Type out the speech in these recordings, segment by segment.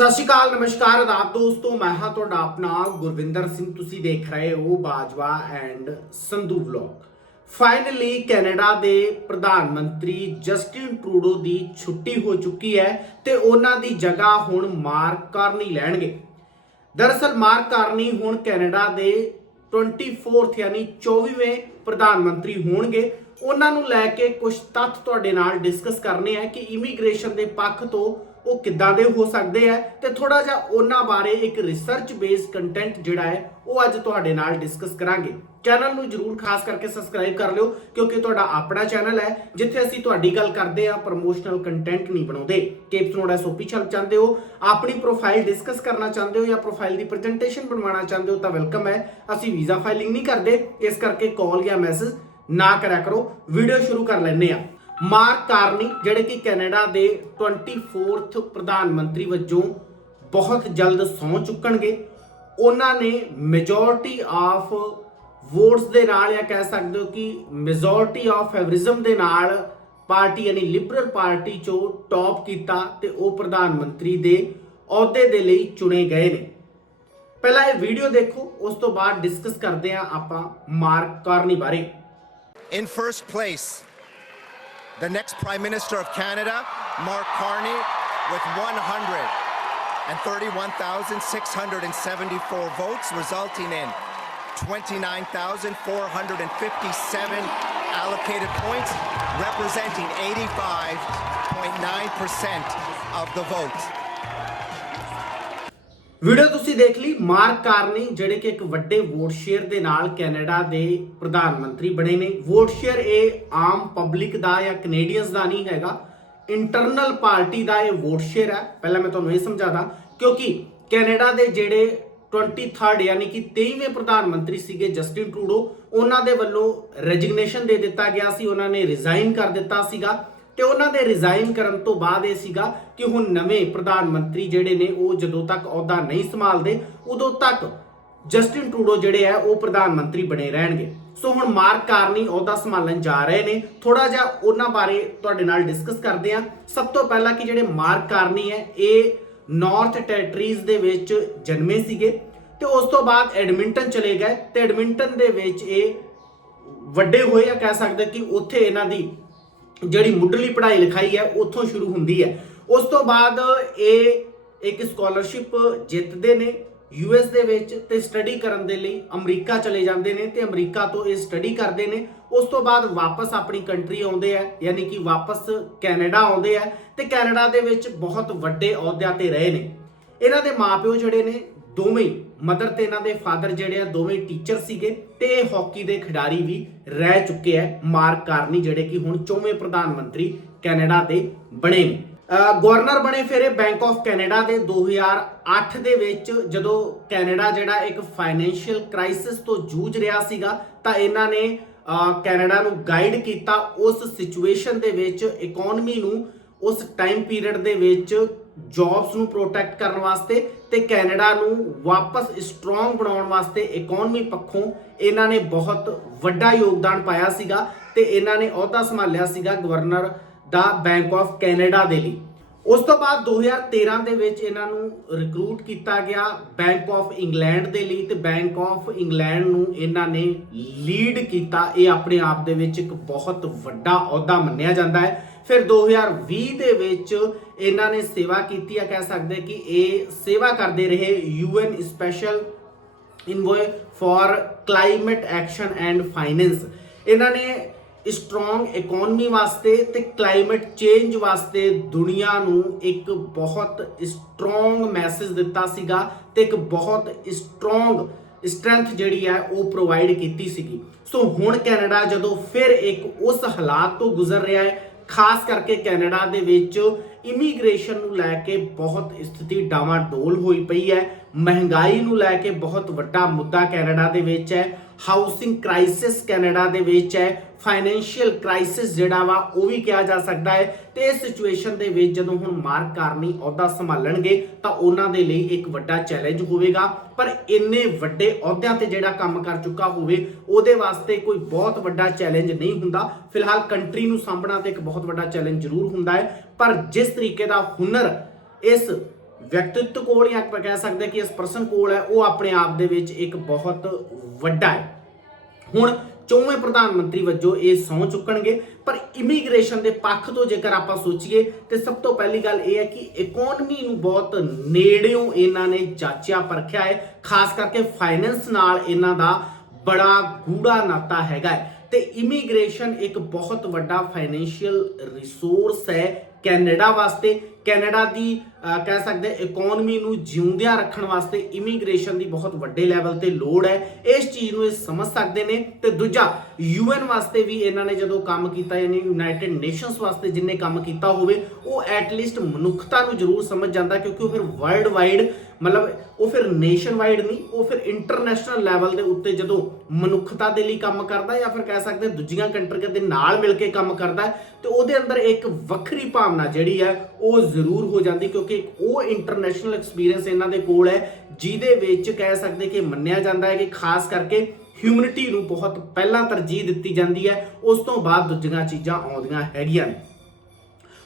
ਸਤਿ ਸ਼੍ਰੀ ਅਕਾਲ, ਨਮਸਕਾਰ, ਆਦਾਬ ਦੋਸਤੋ, ਮੈਂ ਹਾਂ ਤੁਹਾਡਾ ਆਪਣਾ ਗੁਰਵਿੰਦਰ ਸਿੰਘ। ਤੁਸੀਂ ਦੇਖ ਰਹੇ ਹੋ Bajwa and Sandhu vlog. Finally Canada ਦੇ ਪ੍ਰਧਾਨ ਮੰਤਰੀ ਜਸਟਿਨ ਟਰੂਡੋ ਦੀ ਛੁੱਟੀ ਹੋ ਚੁੱਕੀ ਹੈ ਤੇ ਉਹਨਾਂ ਦੀ ਜਗ੍ਹਾ ਹੁਣ ਮਾਰਕ ਕਾਰਨੀ ਲੈਣਗੇ। ਦਰਅਸਲ, ਮਾਰਕ ਕਾਰਨੀ ਹੁਣ ਕੈਨੇਡਾ ਦੇ 24th ਯਾਨੀ 24ਵੇਂ ਪ੍ਰਧਾਨ ਮੰਤਰੀ ਹੋਣਗੇ। ਉਹਨਾਂ ਨੂੰ ਲੈ ਕੇ ਕੁਝ ਤੱਥ ਤੁਹਾਡੇ ਨਾਲ ਡਿਸਕਸ ਕਰਨੇ ਆ ਕਿ ਇਮੀਗ੍ਰੇਸ਼ਨ ਦੇ ਪੱਖ ਤੋਂ ਉਹ ਕਿੱਦਾਂ ਦੇ ਹੋ ਸਕਦੇ ਆ ਤੇ ਥੋੜਾ ਜਿਹਾ ਉਹਨਾਂ ਬਾਰੇ ਇੱਕ ਰਿਸਰਚ ਬੇਸਡ ਕੰਟੈਂਟ ਜਿਹੜਾ ਹੈ, ਉਹ ਅੱਜ ਤੁਹਾਡੇ ਨਾਲ ਡਿਸਕਸ ਕਰਾਂਗੇ। ਚੈਨਲ ਨੂੰ ਜਰੂਰ ਖਾਸ ਕਰਕੇ ਸਬਸਕ੍ਰਾਈਬ ਕਰ ਲਿਓ, ਕਿਉਂਕਿ ਤੁਹਾਡਾ ਆਪਣਾ ਚੈਨਲ ਹੈ, ਜਿੱਥੇ ਅਸੀਂ ਤੁਹਾਡੀ ਗੱਲ ਕਰਦੇ ਆ ਪ੍ਰੋਮੋਸ਼ਨਲ ਕੰਟੈਂਟ ਨਹੀਂ ਬਣਾਉਂਦੇ। ਕੇਪਸ ਨੋੜਾ ਸੋਪੀ ਛਲ ਚਾਹੁੰਦੇ ਹੋ, ਆਪਣੀ ਪ੍ਰੋਫਾਈਲ ਡਿਸਕਸ ਕਰਨਾ ਚਾਹੁੰਦੇ ਹੋ ਜਾਂ ਪ੍ਰੋਫਾਈਲ ਦੀ ਪ੍ਰੈਜੈਂਟੇਸ਼ਨ ਬਣਵਾਉਣਾ ਚਾਹੁੰਦੇ ਹੋ ਤਾਂ ਵੈਲਕਮ ਹੈ। ਅਸੀਂ ਵੀਜ਼ਾ ਫਾਈਲਿੰਗ ਨਹੀਂ ਕਰਦੇ, ਇਸ ਕਰਕੇ ਕਾਲ ਜਾਂ ਮੈਸੇਜ ਨਾ ਕਰਿਆ ਕਰੋ ਵੀਡੀਓ ਸ਼ੁਰੂ ਕਰ ਲੈਂਦੇ ਆ ਮਾਰਕ ਕਾਰਨੀ, ਜਿਹੜੇ ਕਿ ਕੈਨੇਡਾ ਦੇ 24th ਪ੍ਰਧਾਨ ਮੰਤਰੀ ਵਜੋਂ ਬਹੁਤ ਜਲਦ ਸਹੁੰ ਚੁੱਕਣਗੇ, ਉਹਨਾਂ ਨੇ ਮੈਜੋਰਟੀ ਆਫ ਵੋਟਸ ਦੇ ਨਾਲ, ਜਾਂ ਕਹਿ ਸਕਦੇ ਹੋ ਕਿ ਮੈਜੋਰਟੀ ਆਫ ਫੇਵਰਿਜ਼ਮ ਦੇ ਨਾਲ ਪਾਰਟੀ, ਯਾਨੀ ਲਿਬਰਲ ਪਾਰਟੀ ਚੋਂ ਟੌਪ ਕੀਤਾ ਤੇ ਉਹ ਪ੍ਰਧਾਨ ਮੰਤਰੀ ਦੇ ਅਹੁਦੇ ਦੇ ਲਈ ਚੁਣੇ ਗਏ ਨੇ। ਪਹਿਲਾਂ ਇਹ ਵੀਡੀਓ ਦੇਖੋ, ਉਸ ਤੋਂ ਬਾਅਦ ਡਿਸਕਸ ਕਰਦੇ ਹਾਂ ਆਪਾਂ ਮਾਰਕ ਕਾਰਨੀ ਬਾਰੇ। In first place, the next Prime Minister of Canada, Mark Carney, with 131,674 votes, resulting in 29,457 allocated points, representing 85.9% of the vote. Video ਤੁਸੀਂ ਦੇਖ ਲਈ ਮਾਰਕ ਕਾਰਨੀ, ਜਿਹੜੇ ਕਿ ਇੱਕ ਵੱਡੇ ਵੋਟ ਸ਼ੇਅਰ ਦੇ ਨਾਲ ਕੈਨੇਡਾ ਦੇ ਪ੍ਰਧਾਨ ਮੰਤਰੀ ਬਣੇ ਨੇ। ਵੋਟ ਸ਼ੇਅਰ ਇਹ ਆਮ ਪਬਲਿਕ ਦਾ ਜਾਂ ਕੈਨੇਡੀਅਨਸ ਦਾ ਨਹੀਂ ਹੈਗਾ ਇੰਟਰਨਲ ਪਾਰਟੀ ਦਾ ਇਹ ਵੋਟ ਸ਼ੇਅਰ ਹੈ। ਪਹਿਲਾਂ ਮੈਂ ਤੁਹਾਨੂੰ ਇਹ ਸਮਝਾਦਾ, ਕਿਉਂਕਿ ਕੈਨੇਡਾ ਦੇ ਜਿਹੜੇ 23rd ਯਾਨੀ ਕਿ 23ਵੇਂ ਪ੍ਰਧਾਨ ਮੰਤਰੀ ਸੀਗੇ ਜਸਟਿਨ ਟਰੂਡੋ, ਉਹਨਾਂ ਦੇ ਵੱਲੋਂ ਰੈਜ਼ਿਗਨੇਸ਼ਨ ਦੇ ਦਿੱਤਾ ਗਿਆ ਸੀ, ਉਹਨਾਂ ਨੇ ਰਿਜ਼ਾਈਨ ਕਰ ਦਿੱਤਾ ਸੀਗਾ। ਤੇ ਉਹਨਾਂ ਦੇ ਰਿਜ਼ਾਈਨ ਕਰਨ ਤੋਂ ਬਾਅਦ ਇਹ ਸੀਗਾ ਕਿ ਹੁਣ ਨਵੇਂ ਪ੍ਰਧਾਨ ਮੰਤਰੀ ਜਿਹੜੇ ਨੇ, ਉਹ ਜਦੋਂ ਤੱਕ ਅਹੁਦਾ ਨਹੀਂ ਸੰਭਾਲਦੇ, ਉਦੋਂ ਤੱਕ ਜਸਟਿਨ ਟਰੂਡੋ ਜਿਹੜੇ ਆ, ਉਹ ਪ੍ਰਧਾਨ ਮੰਤਰੀ ਬਣੇ ਰਹਿਣਗੇ। ਸੋ ਹੁਣ ਮਾਰਕ ਕਾਰਨੀ ਅਹੁਦਾ ਸੰਭਾਲਣ ਜਾ ਰਹੇ ਨੇ। ਥੋੜਾ ਜਿਹਾ ਉਹਨਾਂ ਬਾਰੇ ਤੁਹਾਡੇ ਨਾਲ ਡਿਸਕਸ ਕਰਦੇ ਆ ਸਭ ਤੋਂ ਪਹਿਲਾਂ ਕਿ ਜਿਹੜੇ ਮਾਰਕ ਕਾਰਨੀ ਹੈ, ਇਹ ਨਾਰਥ ਟੈਰੀਟਰੀਜ਼ ਦੇ ਵਿੱਚ ਜਨਮੇ ਸੀਗੇ ਤੇ ਉਸ ਤੋਂ ਬਾਅਦ ਐਡਮਿੰਟਨ ਚਲੇ ਗਏ ਤੇ ਐਡਮਿੰਟਨ ਦੇ ਵਿੱਚ ਇਹ ਵੱਡੇ ਹੋਏ ਆ, ਕਹਿ ਸਕਦੇ ਕਿ ਉੱਥੇ ਇਹਨਾਂ ਦੀ ਜਿਹੜੀ ਮੁੱਢਲੀ ਪੜ੍ਹਾਈ ਲਿਖਾਈ ਹੈ, ਉੱਥੋਂ ਸ਼ੁਰੂ ਹੁੰਦੀ ਹੈ। ਉਸ ਤੋਂ ਬਾਅਦ ਇਹ ਇੱਕ ਸਕਾਲਰਸ਼ਿਪ ਜਿੱਤਦੇ ਨੇ ਯੂਐਸ ਦੇ ਵਿੱਚ ਤੇ ਸਟੱਡੀ ਕਰਨ ਦੇ ਲਈ ਅਮਰੀਕਾ ਚਲੇ ਜਾਂਦੇ ਨੇ ਤੇ ਅਮਰੀਕਾ ਤੋਂ ਇਹ ਸਟੱਡੀ ਕਰਦੇ ਨੇ। ਉਸ ਤੋਂ ਬਾਅਦ ਵਾਪਸ ਆਪਣੀ ਕੰਟਰੀ ਆਉਂਦੇ ਆ ਯਾਨੀ ਕਿ ਵਾਪਸ ਕੈਨੇਡਾ ਆਉਂਦੇ ਆ ਤੇ ਕੈਨੇਡਾ ਦੇ ਵਿੱਚ ਬਹੁਤ ਵੱਡੇ ਅਹੁਦਿਆਂ ਤੇ ਰਹੇ ਨੇ। ਇਹਨਾਂ ਦੇ ਮਾਪਿਓ ਜਿਹੜੇ ਨੇ, ਦੋਵੇਂ ਮਦਰ ਤੇ ਇਹਨਾਂ ਦੇ ਫਾਦਰ ਜਿਹੜੇ ਆ, ਦੋਵੇਂ ਟੀਚਰ ਸੀਗੇ ਤੇ ਇਹ ਹਾਕੀ ਦੇ ਖਿਡਾਰੀ ਵੀ ਰਹਿ ਚੁੱਕੇ ਆ ਮਾਰਕ ਕਾਰਨੀ ਜਿਹੜੇ ਕਿ ਹੁਣ ਚੌਵੇਂ ਪ੍ਰਧਾਨ ਮੰਤਰੀ ਕੈਨੇਡਾ ਦੇ ਬਣੇ ਨੇ। ਗਵਰਨਰ ਬਣੇ ਫਿਰ ਇਹ ਬੈਂਕ ਆਫ ਕੈਨੇਡਾ ਦੇ 2008 ਦੇ ਵਿੱਚ ਜਦੋਂ ਕੈਨੇਡਾ ਜਿਹੜਾ ਇੱਕ ਫਾਈਨੈਂਸ਼ੀਅਲ ਕ੍ਰਾਈਸਿਸ ਤੋਂ ਜੂਝ ਰਿਹਾ ਸੀਗਾ, ਤਾਂ ਇਹਨਾਂ ਨੇ ਕੈਨੇਡਾ ਨੂੰ ਗਾਈਡ ਕੀਤਾ ਉਸ ਸਿਚੁਏਸ਼ਨ ਦੇ ਵਿੱਚ ਇਕਨੋਮੀ ਨੂੰ ਉਸ ਟਾਈਮ ਪੀਰੀਅਡ ਦੇ ਵਿੱਚ ਜੌਬਸ ਨੂੰ ਪ੍ਰੋਟੈਕਟ ਕਰਨ ਵਾਸਤੇ ਤੇ ਕੈਨੇਡਾ ਨੂੰ ਵਾਪਸ ਸਟਰੋਂਗ ਬਣਾਉਣ ਵਾਸਤੇ ਇਕਨੋਮੀ ਪੱਖੋਂ ਇਹਨਾਂ ਨੇ ਬਹੁਤ ਵੱਡਾ ਯੋਗਦਾਨ ਪਾਇਆ ਸੀਗਾ ਤੇ ਇਹਨਾਂ ਨੇ ਅਹੁਦਾ ਸੰਭਾਲਿਆ ਸੀਗਾ ਗਵਰਨਰ ਦਾ ਬੈਂਕ ਆਫ ਕੈਨੇਡਾ ਦੇ ਲਈ। ਉਸ ਤੋਂ ਬਾਅਦ 2013 ਦੇ ਵਿੱਚ ਇਹਨਾਂ ਨੂੰ ਰਿਕਰੂਟ ਕੀਤਾ ਗਿਆ ਬੈਂਕ ਆਫ ਇੰਗਲੈਂਡ ਦੇ ਲਈ ਤੇ ਬੈਂਕ ਆਫ ਇੰਗਲੈਂਡ ਨੂੰ ਇਹਨਾਂ ਨੇ ਲੀਡ ਕੀਤਾ। ਇਹ ਆਪਣੇ ਆਪ ਦੇ ਵਿੱਚ ਇੱਕ ਬਹੁਤ ਵੱਡਾ ਅਹੁਦਾ ਮੰਨਿਆ ਜਾਂਦਾ ਹੈ। ਫਿਰ 2020 ਦੇ ਵਿੱਚ ਇਹਨਾਂ ਨੇ ਸੇਵਾ ਕੀਤੀ ਆ, ਕਹਿ ਸਕਦੇ ਕਿ ਇਹ ਸੇਵਾ ਕਰਦੇ ਰਹੇ UN special envoy for climate action and finance ਇਹਨਾਂ ਨੇ ਸਟਰੋਂਗ ਇਕਨੋਮੀ ਵਾਸਤੇ ਤੇ ਕਲਾਈਮੇਟ ਚੇਂਜ ਵਾਸਤੇ ਦੁਨੀਆ ਨੂੰ ਇੱਕ ਬਹੁਤ ਸਟਰੋਂਗ ਮੈਸੇਜ ਦਿੱਤਾ ਸੀਗਾ ਤੇ ਇੱਕ ਬਹੁਤ ਸਟਰੋਂਗ ਸਟਰੈਂਥ ਜਿਹੜੀ ਹੈ ਉਹ ਪ੍ਰੋਵਾਈਡ ਕੀਤੀ ਸੀਗੀ। ਸੋ ਹੁਣ ਕੈਨੇਡਾ ਜਦੋਂ ਫਿਰ ਇੱਕ ਉਸ ਹਾਲਾਤ ਤੋਂ ਗੁਜ਼ਰ ਰਿਹਾ ਹੈ, ਖਾਸ ਕਰਕੇ ਕੈਨੇਡਾ ਦੇ ਵਿੱਚ ਇਮੀਗ੍ਰੇਸ਼ਨ ਨੂੰ ਲੈ ਕੇ ਬਹੁਤ ਸਥਿਤੀ ਡਾਵਾਡੋਲ ਹੋਈ ਪਈ ਹੈ। ਮਹਿੰਗਾਈ ਨੂੰ ਲੈ ਕੇ ਬਹੁਤ ਵੱਡਾ ਮੁੱਦਾ ਕੈਨੇਡਾ ਦੇ ਵਿੱਚ ਹੈ। ਹਾਊਸਿੰਗ ਕ੍ਰਾਈਸਿਸ ਕੈਨੇਡਾ ਦੇ ਵਿੱਚ ਹੈ। ਫਾਈਨੈਂਸ਼ੀਅਲ ਕ੍ਰਾਈਸਿਸ ਜਿਹੜਾ ਵਾ, ਉਹ ਵੀ ਕਿਹਾ ਜਾ ਸਕਦਾ ਹੈ। ਤੇ ਇਸ ਸਿਚੁਏਸ਼ਨ ਦੇ ਵਿੱਚ ਜਦੋਂ ਹੁਣ ਮਾਰਕ ਕਾਰਨੀ ਅਹੁਦਾ ਸੰਭਾਲਣਗੇ, ਤਾਂ ਉਹਨਾਂ ਦੇ ਲਈ ਇੱਕ ਵੱਡਾ ਚੈਲੰਜ ਹੋਵੇਗਾ। ਪਰ ਇੰਨੇ ਵੱਡੇ ਅਹੁਦਿਆਂ ਤੇ ਜਿਹੜਾ ਕੰਮ ਕਰ ਚੁੱਕਾ ਹੋਵੇ, ਉਹਦੇ ਵਾਸਤੇ ਕੋਈ ਬਹੁਤ ਵੱਡਾ ਚੈਲੰਜ ਨਹੀਂ ਹੁੰਦਾ। ਫਿਲਹਾਲ ਕੰਟਰੀ ਨੂੰ ਸਾਂਭਣਾ ਤੇ ਇੱਕ ਬਹੁਤ ਵੱਡਾ ਚੈਲੰਜ ਜ਼ਰੂਰ ਹੁੰਦਾ ਹੈ। ਪਰ ਜਿਸ ਤਰੀਕੇ ਦਾ ਹੁਨਰ ਇਸ ਵਿਅਕਤੀਤਵ ਕੋਲ ਜਾਂ ਆਪਾਂ ਕਹਿ ਸਕਦੇ ਹਾਂ ਕਿ ਇਸ ਪਰਸਨ ਕੋਲ ਹੈ, ਉਹ ਆਪਣੇ ਆਪ ਦੇ ਵਿੱਚ ਇੱਕ ਬਹੁਤ ਵੱਡਾ ਹੈ। ਹੁਣ ਚੌਵੇਂ ਪ੍ਰਧਾਨ ਮੰਤਰੀ ਵਜੋਂ ਇਹ ਸਹੁੰ ਚੁੱਕਣਗੇ, ਪਰ ਇਮੀਗ੍ਰੇਸ਼ਨ ਦੇ ਪੱਖ ਤੋਂ ਜੇਕਰ ਆਪਾਂ ਸੋਚੀਏ, ਤੇ ਸਭ ਤੋਂ ਪਹਿਲੀ ਗੱਲ ਇਹ ਹੈ ਕਿ ਇਕਨੋਮੀ ਨੂੰ ਬਹੁਤ ਨੇੜਿਓਂ ਇਹਨਾਂ ਨੇ ਜਾਚਿਆ, ਪਰਖਿਆ ਹੈ। ਖਾਸ ਕਰਕੇ ਫਾਈਨੈਂਸ ਨਾਲ ਇਹਨਾਂ ਦਾ ਬੜਾ ਗੂੜਾ ਨਾਤਾ ਹੈਗਾ ਹੈ। ਤੇ ਇਮੀਗ੍ਰੇਸ਼ਨ ਇੱਕ ਬਹੁਤ ਵੱਡਾ ਫਾਈਨੈਂਸ਼ੀਅਲ ਰਿਸੋਰਸ ਹੈ ਕੈਨੇਡਾ ਵਾਸਤੇ। ਕੈਨੇਡਾ ਦੀ ਕਹਿ ਸਕਦੇ ਇਕਨੋਮੀ ਨੂੰ ਜਿਉਂਦਿਆਂ ਰੱਖਣ ਵਾਸਤੇ ਇਮੀਗ੍ਰੇਸ਼ਨ ਦੀ ਬਹੁਤ ਵੱਡੇ ਲੈਵਲ ਤੇ ਲੋੜ ਹੈ। ਇਸ ਚੀਜ਼ ਨੂੰ ਇਹ ਸਮਝ ਸਕਦੇ ਨੇ। ਤੇ ਦੂਜਾ ਯੂਐਨ ਵਾਸਤੇ ਵੀ ਇਹਨਾਂ ਨੇ ਜਦੋਂ ਕੰਮ ਕੀਤਾ, ਯਾਨੀ ਯੂਨਾਈਟਿਡ ਨੇਸ਼ਨਸ ਵਾਸਤੇ ਜਿੰਨੇ ਕੰਮ ਕੀਤਾ ਹੋਵੇ, ਉਹ ਐਟਲੀਸਟ ਮਨੁੱਖਤਾ ਨੂੰ ਜ਼ਰੂਰ ਸਮਝ ਜਾਂਦਾ ਕਿਉਂਕਿ ਉਹ ਫਿਰ ਵਰਲਡ ਵਾਈਡ ਮਤਲਬ ਉਹ ਫਿਰ ਨੇਸ਼ਨ ਵਾਈਡ ਨਹੀਂ, ਉਹ ਫਿਰ ਇੰਟਰਨੈਸ਼ਨਲ ਲੈਵਲ ਦੇ ਉੱਤੇ ਜਦੋਂ ਮਨੁੱਖਤਾ ਦੇ ਲਈ ਕੰਮ ਕਰਦਾ ਜਾਂ ਫਿਰ ਕਹਿ ਸਕਦੇ ਦੂਜੀਆਂ ਕੰਟਰੀਆਂ ਦੇ ਨਾਲ ਮਿਲ ਕੇ ਕੰਮ ਕਰਦਾ ਹੈ ਤੇ ਉਹਦੇ ਅੰਦਰ ਇੱਕ ਵੱਖਰੀ ਭਾਵਨਾ ਜਿਹੜੀ ਹੈ, ਉਹ ਜ਼ਰੂਰ ਹੋ ਜਾਂਦੀ ਕਿਉਂਕਿ ਇੱਕ ਉਹ ਇੰਟਰਨੈਸ਼ਨਲ ਐਕਸਪੀਰੀਅੰਸ ਇਹਨਾਂ ਦੇ ਕੋਲ ਹੈ, ਜਿਹਦੇ ਵਿੱਚ ਕਹਿ ਸਕਦੇ ਕਿ ਮੰਨਿਆ ਜਾਂਦਾ ਹੈ ਕਿ ਖਾਸ ਕਰਕੇ ਹਿਊਮਨਿਟੀ ਨੂੰ ਬਹੁਤ ਪਹਿਲਾਂ ਤਰਜੀਹ ਦਿੱਤੀ ਜਾਂਦੀ ਹੈ, ਉਸ ਤੋਂ ਬਾਅਦ ਦੂਜੀਆਂ ਚੀਜ਼ਾਂ ਆਉਂਦੀਆਂ ਹੈਗੀਆਂ ਨੇ।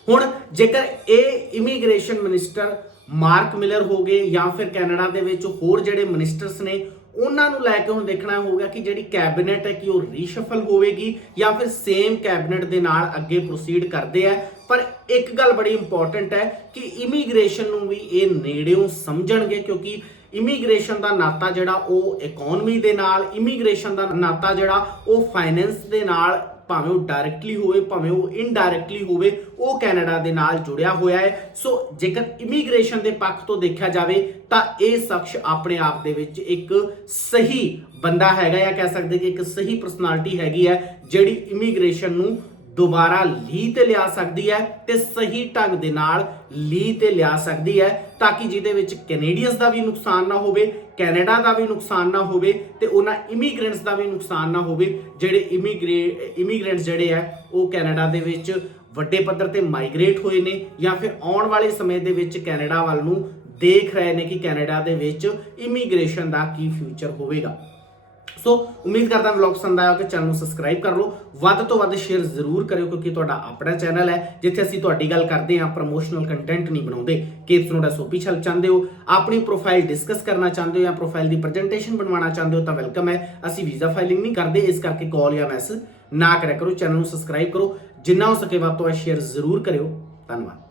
ਹੁਣ ਜੇਕਰ ਇਹ ਇਮੀਗ੍ਰੇਸ਼ਨ ਮਿਨਿਸਟਰ ਮਾਰਕ ਮਿਲਰ ਹੋ ਗਏ ਜਾਂ ਫਿਰ ਕੈਨੇਡਾ ਦੇ ਵਿੱਚ ਹੋਰ ਜਿਹੜੇ ਮਿਨਿਸਟਰਸ ਨੇ, ਉਹਨਾਂ ਨੂੰ ਲੈ ਕੇ ਹੁਣ ਦੇਖਣਾ ਹੋਊਗਾ ਕਿ ਜਿਹੜੀ ਕੈਬਨਿਟ ਹੈ ਕਿ ਉਹ ਰੀਸ਼ਫਲ ਹੋਵੇਗੀ ਜਾਂ ਫਿਰ ਸੇਮ ਕੈਬਨਿਟ ਦੇ ਨਾਲ ਅੱਗੇ ਪ੍ਰੋਸੀਡ ਕਰਦੇ ਆ। ਪਰ ਇੱਕ ਗੱਲ ਬੜੀ ਇੰਪੋਰਟੈਂਟ ਹੈ ਕਿ ਇਮੀਗ੍ਰੇਸ਼ਨ ਨੂੰ ਵੀ ਇਹ ਨੇੜਿਓਂ ਸਮਝਣਗੇ ਕਿਉਂਕਿ ਇਮੀਗ੍ਰੇਸ਼ਨ ਦਾ ਨਾਤਾ ਜਿਹੜਾ ਉਹ ਇਕਨੋਮੀ ਦੇ ਨਾਲ ਇਮੀਗ੍ਰੇਸ਼ਨ ਦਾ ਨਾਤਾ ਜਿਹੜਾ ਉਹ ਫਾਈਨੈਂਸ ਦੇ ਨਾਲ, ਭਾਵੇਂ ਉਹ ਡਾਇਰੈਕਟਲੀ ਹੋਵੇ, ਭਾਵੇਂ ਉਹ ਇਨਡਾਇਰੈਕਟਲੀ ਹੋਵੇ, ਉਹ ਕੈਨੇਡਾ ਦੇ ਨਾਲ ਜੁੜਿਆ ਹੋਇਆ ਹੈ। ਸੋ ਜੇਕਰ ਇਮੀਗ੍ਰੇਸ਼ਨ ਦੇ ਪੱਖ ਤੋਂ ਦੇਖਿਆ ਜਾਵੇ, ਤਾਂ ਇਹ ਸ਼ਖਸ ਆਪਣੇ ਆਪ ਦੇ ਵਿੱਚ ਇੱਕ ਸਹੀ ਬੰਦਾ ਹੈਗਾ ਜਾਂ ਕਹਿ ਸਕਦੇ ਕਿ ਇੱਕ ਸਹੀ ਪਰਸਨੈਲਿਟੀ ਹੈਗੀ ਹੈ, ਜਿਹੜੀ ਇਮੀਗ੍ਰੇਸ਼ਨ ਨੂੰ ਦੁਬਾਰਾ ਲੀ ਤੇ ਲਿਆ ਸਕਦੀ ਹੈ ਤੇ ਸਹੀ ਢੰਗ ਦੇ ਨਾਲ ਲੀ ਤੇ ਲਿਆ ਸਕਦੀ ਹੈ ਤਾਂ ਕਿ ਜਿਹਦੇ ਵਿੱਚ ਕੈਨੇਡੀਅਨਸ ਦਾ ਵੀ ਨੁਕਸਾਨ ਨਾ ਹੋਵੇ, ਕੈਨੇਡਾ ਦਾ ਵੀ ਨੁਕਸਾਨ ਨਾ ਹੋਵੇ ਤੇ ਉਹਨਾਂ ਇਮੀਗ੍ਰੈਂਟਸ ਦਾ ਵੀ ਨੁਕਸਾਨ ਨਾ ਹੋਵੇ, ਜਿਹੜੇ ਇਮੀਗ੍ਰੇ, ਇਮੀਗ੍ਰੈਂਟਸ ਜਿਹੜੇ ਆ ਉਹ ਕੈਨੇਡਾ ਦੇ ਵਿੱਚ ਵੱਡੇ ਪੱਧਰ ਤੇ ਮਾਈਗ੍ਰੇਟ ਹੋਏ ਨੇ ਜਾਂ ਫਿਰ ਆਉਣ ਵਾਲੇ ਸਮੇਂ ਦੇ ਵਿੱਚ ਕੈਨੇਡਾ ਵੱਲ ਨੂੰ ਦੇਖ ਰਹੇ ਨੇ ਕਿ ਕੈਨੇਡਾ ਦੇ ਵਿੱਚ ਇਮੀਗ੍ਰੇਸ਼ਨ ਦਾ ਕੀ ਫਿਊਚਰ ਹੋਵੇਗਾ। ਸੋ ਉਮੀਦ ਕਰਦਾ ਵਲੌਗ ਪਸੰਦ ਆਇਆ ਕਿ ਚੈਨਲ ਨੂੰ ਸਬਸਕ੍ਰਾਈਬ ਕਰ ਲਓ। ਵੱਧ ਤੋਂ ਵੱਧ ਸ਼ੇਅਰ ਜ਼ਰੂਰ ਕਰਿਓ ਕਿਉਂਕਿ ਤੁਹਾਡਾ ਆਪਣਾ ਚੈਨਲ ਹੈ, ਜਿੱਥੇ ਅਸੀਂ ਤੁਹਾਡੀ ਗੱਲ ਕਰਦੇ ਹਾਂ ਪ੍ਰੋਮੋਸ਼ਨਲ ਕੰਟੈਂਟ ਨਹੀਂ ਬਣਾਉਂਦੇ। ਕੇਪਸ ਨੋਟ ਐਸਓਪੀ ਛਲ ਚਾਹੁੰਦੇ ਹੋ? ਆਪਣੀ ਪ੍ਰੋਫਾਈਲ ਡਿਸਕਸ ਕਰਨਾ ਚਾਹੁੰਦੇ ਹੋ ਜਾਂ ਪ੍ਰੋਫਾਈਲ ਦੀ ਪ੍ਰੈਜੈਂਟੇਸ਼ਨ ਬਣਵਾਉਣਾ ਚਾਹੁੰਦੇ ਹੋ ਤਾਂ ਵੈਲਕਮ ਹੈ। ਅਸੀਂ ਵੀਜ਼ਾ ਫਾਈਲਿੰਗ ਨਹੀਂ ਕਰਦੇ, ਇਸ ਕਰਕੇ ਕਾਲ ਜਾਂ ਮੈਸੇਜ ਨਾ ਕਰਿਆ ਕਰੋ ਚੈਨਲ ਨੂੰ ਸਬਸਕ੍ਰਾਈਬ ਕਰੋ। ਜਿੰਨਾ ਹੋ ਸਕੇ ਵੱਧ ਤੋਂ ਵੱਧ ਸ਼ੇਅਰ ਜ਼ਰੂਰ ਕਰਿਓ। ਧੰਨਵਾਦ।